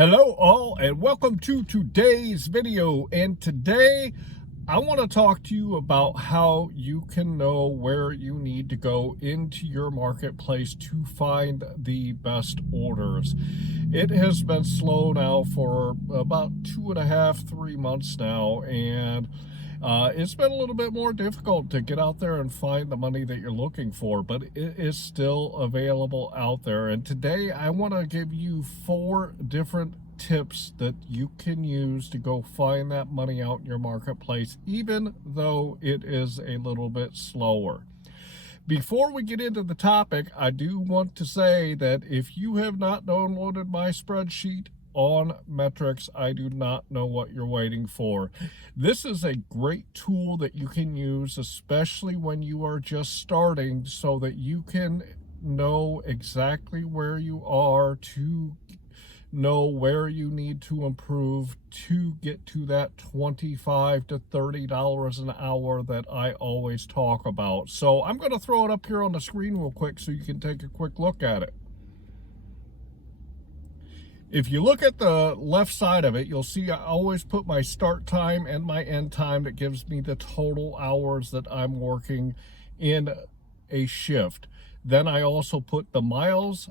Hello all and welcome to today's video. And today I want to talk to you about how you can know where you need to go into your marketplace to find the best orders. It has been slow now for about 2.5, 3 months now, and it's been a little bit more difficult to get out there and find the money that you're looking for, but it is still available out there. And today I want to give you 4 different tips that you can use to go find that money out in your marketplace, even though it is a little bit slower. Before we get into the topic, I do want to say that if you have not downloaded my spreadsheet on metrics, I do not know what you're waiting for. This is a great tool that you can use, especially when you are just starting, so that you can know exactly where you are, to know where you need to improve to get to that $25 to $30 an hour that I always talk about. So I'm going to throw it up here on the screen real quick so you can take a quick look at it. If you look at the left side of it, you'll see I always put my start time and my end time. That gives me the total hours that I'm working in a shift. Then I also put the miles.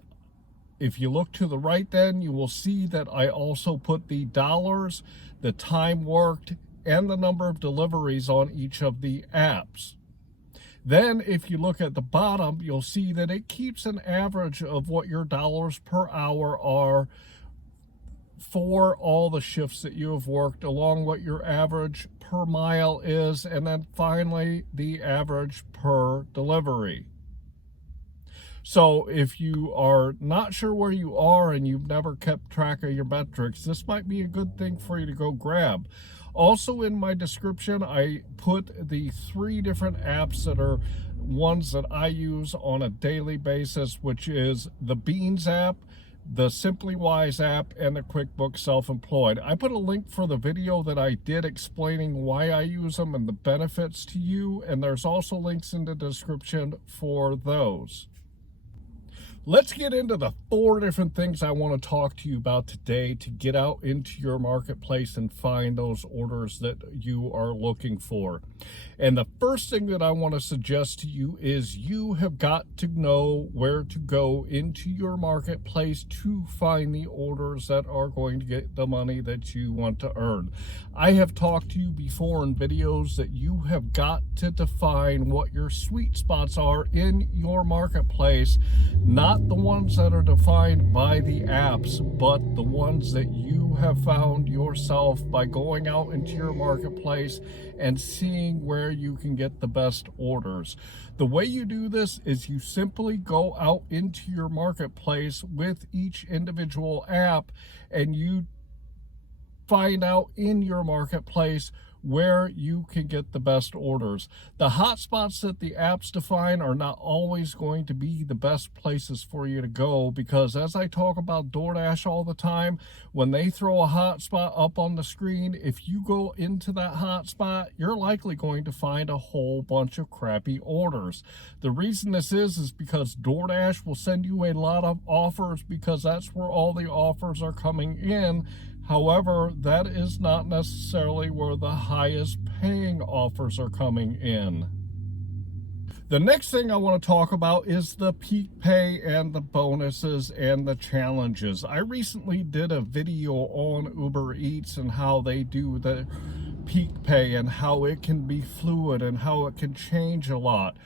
If you look to the right, then you will see that I also put the dollars, the time worked, and the number of deliveries on each of the apps. Then if you look at the bottom, you'll see that it keeps an average of what your dollars per hour are for all the shifts that you have worked, along what your average per mile is, and then finally the average per delivery. So if you are not sure where you are and you've never kept track of your metrics, this might be a good thing for you to go grab. Also in my description, I put the 3 different apps that are ones that I use on a daily basis, which is the Beans app, the Simply Wise app, and the QuickBooks Self-Employed. I put a link for the video that I did explaining why I use them and the benefits to you, and there's also links in the description for those. Let's get into the 4 different things I want to talk to you about today to get out into your marketplace and find those orders that you are looking for. And the first thing that I want to suggest to you is you have got to know where to go into your marketplace to find the orders that are going to get the money that you want to earn. I have talked to you before in videos that you have got to define what your sweet spots are in your marketplace, not the ones that are defined by the apps, but the ones that you have found yourself by going out into your marketplace and seeing where you can get the best orders. The way you do this is you simply go out into your marketplace with each individual app and you find out in your marketplace where you can get the best orders. The hotspots that the apps define are not always going to be the best places for you to go, because as I talk about DoorDash all the time, when they throw a hotspot up on the screen, if you go into that hotspot, you're likely going to find a whole bunch of crappy orders. The reason this is because DoorDash will send you a lot of offers because that's where all the offers are coming in. However, that is not necessarily where the highest paying offers are coming in. The next thing I want to talk about is the peak pay and the bonuses and the challenges. I recently did a video on Uber Eats and how they do the peak pay and how it can be fluid and how it can change a lot.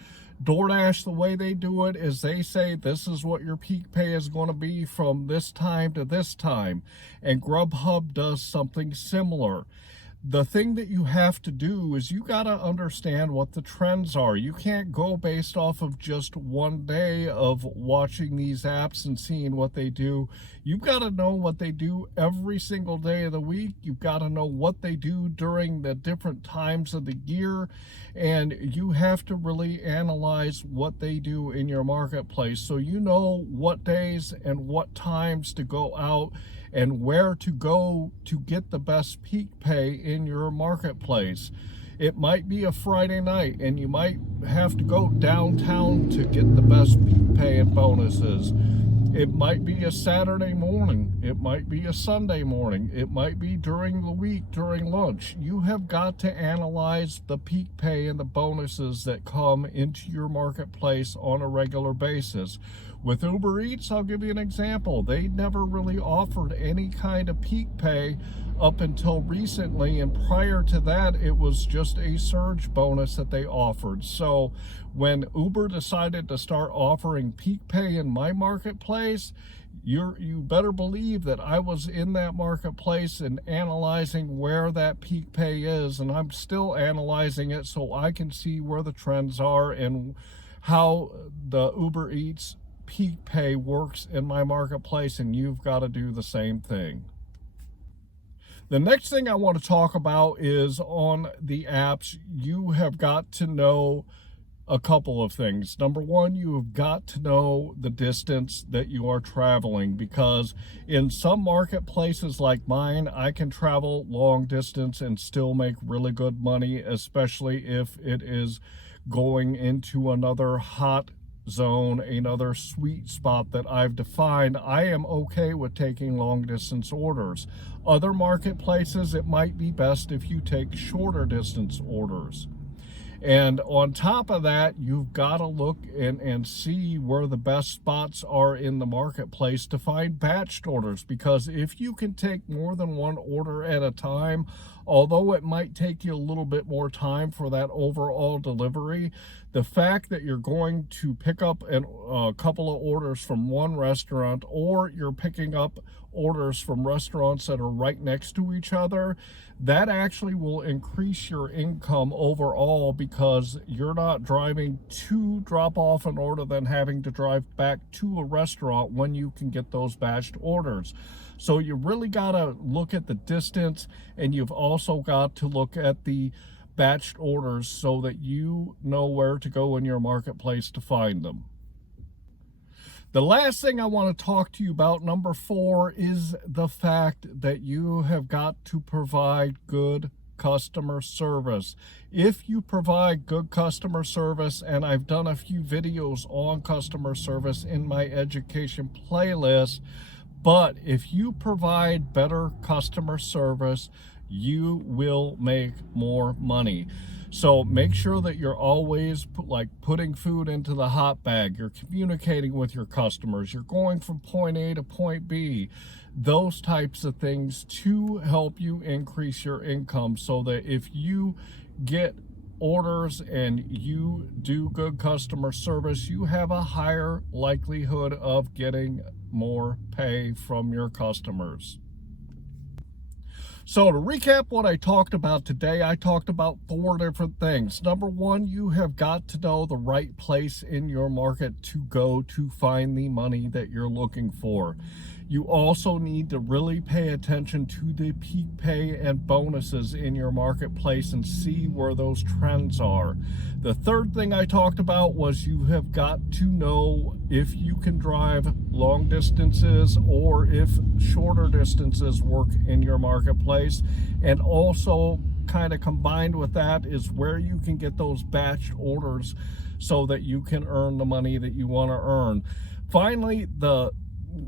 DoorDash, the way they do it is they say this is what your peak pay is going to be from this time to this time. And GrubHub does something similar. The thing that you have to do is you got to understand what the trends are. You can't go based off of just one day of watching these apps and seeing what they do. You've got to know what they do every single day of the week. You've got to know what they do during the different times of the year. And you have to really analyze what they do in your marketplace so you know what days and what times to go out and where to go to get the best peak pay in your marketplace. It might be a Friday night and you might have to go downtown to get the best peak pay and bonuses. It might be a Saturday morning. It might be a Sunday morning. It might be during the week, during lunch. You have got to analyze the peak pay and the bonuses that come into your marketplace on a regular basis. With Uber Eats, I'll give you an example. They never really offered any kind of peak pay up until recently, and prior to that, it was just a surge bonus that they offered. So when Uber decided to start offering peak pay in my marketplace, you better believe that I was in that marketplace and analyzing where that peak pay is, and I'm still analyzing it so I can see where the trends are and how the Uber Eats peak pay works in my marketplace, and you've got to do the same thing. The next thing I want to talk about is on the apps, you have got to know a couple of things. Number one, you have got to know the distance that you are traveling, because in some marketplaces like mine, I can travel long distance and still make really good money, especially if it is going into another hot zone, another sweet spot that I've defined. I am okay with taking long distance orders. Other marketplaces, it might be best if you take shorter distance orders. And on top of that, you've got to look and see where the best spots are in the marketplace to find batched orders, because if you can take more than one order at a time, although it might take you a little bit more time for that overall delivery, the fact that you're going to pick up a couple of orders from one restaurant, or you're picking up orders from restaurants that are right next to each other, that actually will increase your income overall, because you're not driving to drop off an order then having to drive back to a restaurant when you can get those batched orders. So you really got to look at the distance, and you've also got to look at the batched orders so that you know where to go in your marketplace to find them. The last thing I want to talk to you about, number 4, is the fact that you have got to provide good customer service. If you provide good customer service, and I've done a few videos on customer service in my education playlist, but if you provide better customer service, you will make more money. So make sure that you're always putting food into the hot bag. You're communicating with your customers. You're going from point A to point B. Those types of things to help you increase your income, so that if you get orders and you do good customer service, you have a higher likelihood of getting more pay from your customers. So to recap what I talked about today, I talked about 4 different things. Number 1, you have got to know the right place in your market to go to find the money that you're looking for. You also need to really pay attention to the peak pay and bonuses in your marketplace and see where those trends are. The third thing I talked about was you have got to know if you can drive long distances or if shorter distances work in your marketplace. And also, kind of combined with that, is where you can get those batch orders so that you can earn the money that you want to earn. Finally, the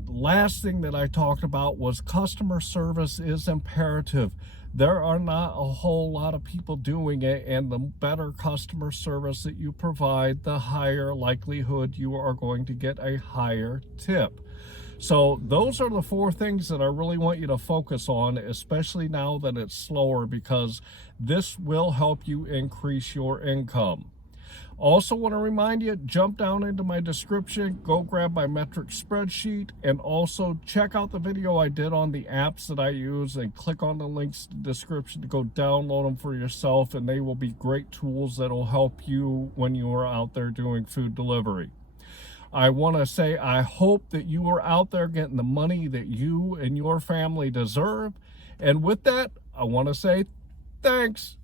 last thing that I talked about was customer service is imperative. There are not a whole lot of people doing it, and the better customer service that you provide, the higher likelihood you are going to get a higher tip. So those are the 4 things that I really want you to focus on, especially now that it's slower, because this will help you increase your income. Also want to remind you, jump down into my description, go grab my metric spreadsheet, and also check out the video I did on the apps that I use, and click on the links in the description to go download them for yourself, and they will be great tools that will help you when you are out there doing food delivery. I want to say I hope that you are out there getting the money that you and your family deserve. And with that, I want to say thanks.